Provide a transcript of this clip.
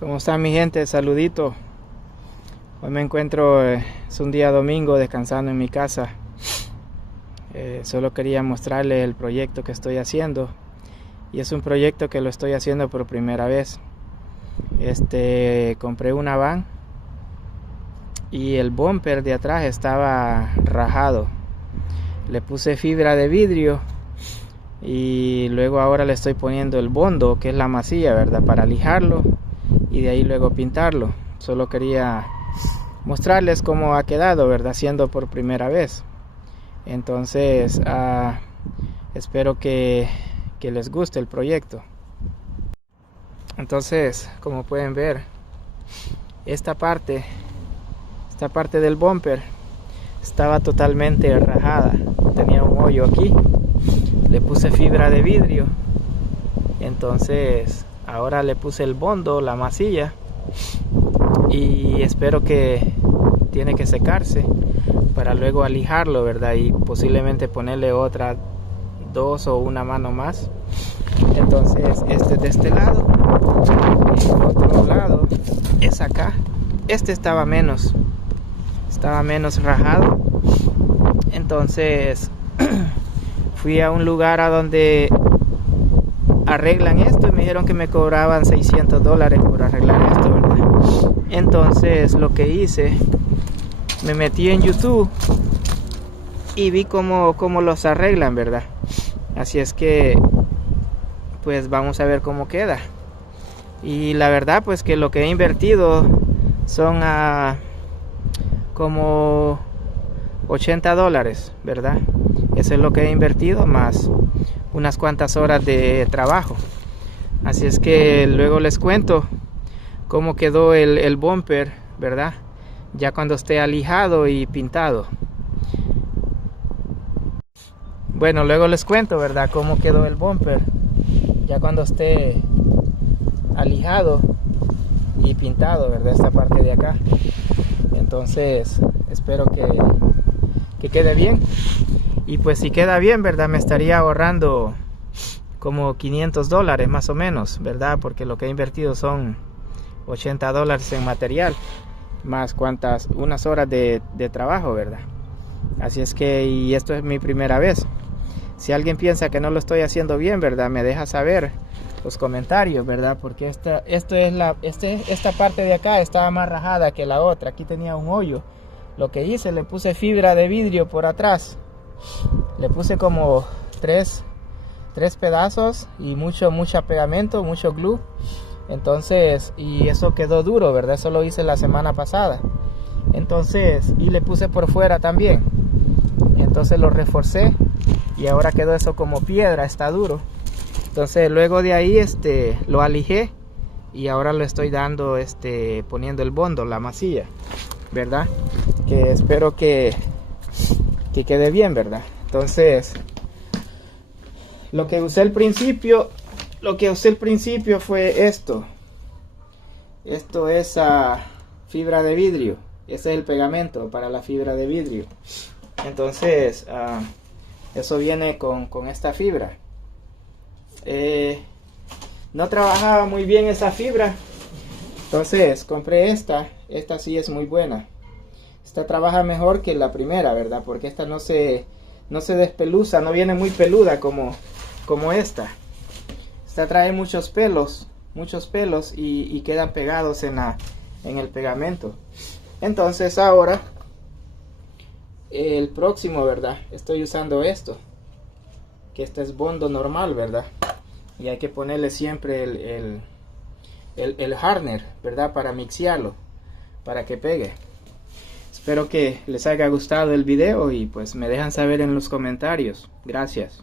¿Cómo está mi gente? Saludito. Hoy me encuentro, es un día domingo descansando en mi casa. Solo quería mostrarles el proyecto que estoy haciendo. Y es un proyecto que lo estoy haciendo por primera vez. Compré una van y el bumper de atrás estaba rajado. Le puse fibra de vidrio y luego ahora le estoy poniendo el bondo, que es la masilla, ¿verdad? Para lijarlo y de ahí luego pintarlo. Solo quería mostrarles cómo ha quedado, ¿verdad? Siendo por primera vez. Entonces espero que les guste el proyecto. Entonces, como pueden ver, esta parte del bumper estaba totalmente rajada, tenía un hoyo aquí. Le puse fibra de vidrio, entonces ahora le puse el bondo, la masilla, y espero que tiene que secarse para luego alijarlo, ¿verdad? Y posiblemente ponerle otra, dos o una mano más. Entonces de este lado, el otro lado es acá. Estaba menos rajado. Entonces fui a un lugar a donde arreglan esto y me dijeron que me cobraban $600 por arreglar esto, ¿verdad? Entonces lo que hice, me metí en YouTube y vi cómo los arreglan, ¿verdad? Así es que pues vamos a ver cómo queda. Y la verdad pues que lo que he invertido son como $80, ¿verdad? Eso es lo que he invertido, más unas cuantas horas de trabajo. Así es que luego les cuento cómo quedó el bumper, ¿verdad? Ya cuando esté alijado y pintado. Bueno, luego les cuento, ¿verdad? Cómo quedó el bumper ya cuando esté alijado y pintado, ¿verdad? Esta parte de acá. Entonces espero que quede bien. Y pues si queda bien, ¿verdad? Me estaría ahorrando como $500 más o menos, ¿verdad? Porque lo que he invertido son $80 en material, más unas horas de trabajo, ¿verdad? Así es que, y esto es mi primera vez. Si alguien piensa que no lo estoy haciendo bien, ¿verdad? Me deja saber los comentarios, ¿verdad? Porque esta parte de acá estaba más rajada que la otra. Aquí tenía un hoyo. Lo que hice, le puse fibra de vidrio por atrás. Le puse como tres pedazos y mucho pegamento, mucho glue. Entonces, y eso quedó duro, ¿verdad? Eso lo hice la semana pasada. Entonces, y le puse por fuera también. Entonces lo reforcé y ahora quedó eso como piedra, está duro. Entonces luego de ahí lo alijé y ahora lo estoy dando poniendo el bondo, la masilla, ¿verdad? Que espero que quede bien, ¿verdad? Entonces lo que usé al principio fue esto es fibra de vidrio. Ese es el pegamento para la fibra de vidrio. Entonces eso viene con esta fibra. No trabajaba muy bien esa fibra, entonces compré esta sí es muy buena. Esta trabaja mejor que la primera, ¿verdad? Porque esta no se despeluza, no viene muy peluda como esta. Esta trae muchos pelos y quedan pegados en el pegamento. Entonces ahora el próximo, ¿verdad? Estoy usando esto, que este es bondo normal, ¿verdad? Y hay que ponerle siempre el hardener, ¿verdad? Para mixearlo, para que pegue. Espero que les haya gustado el video y pues me dejan saber en los comentarios. Gracias.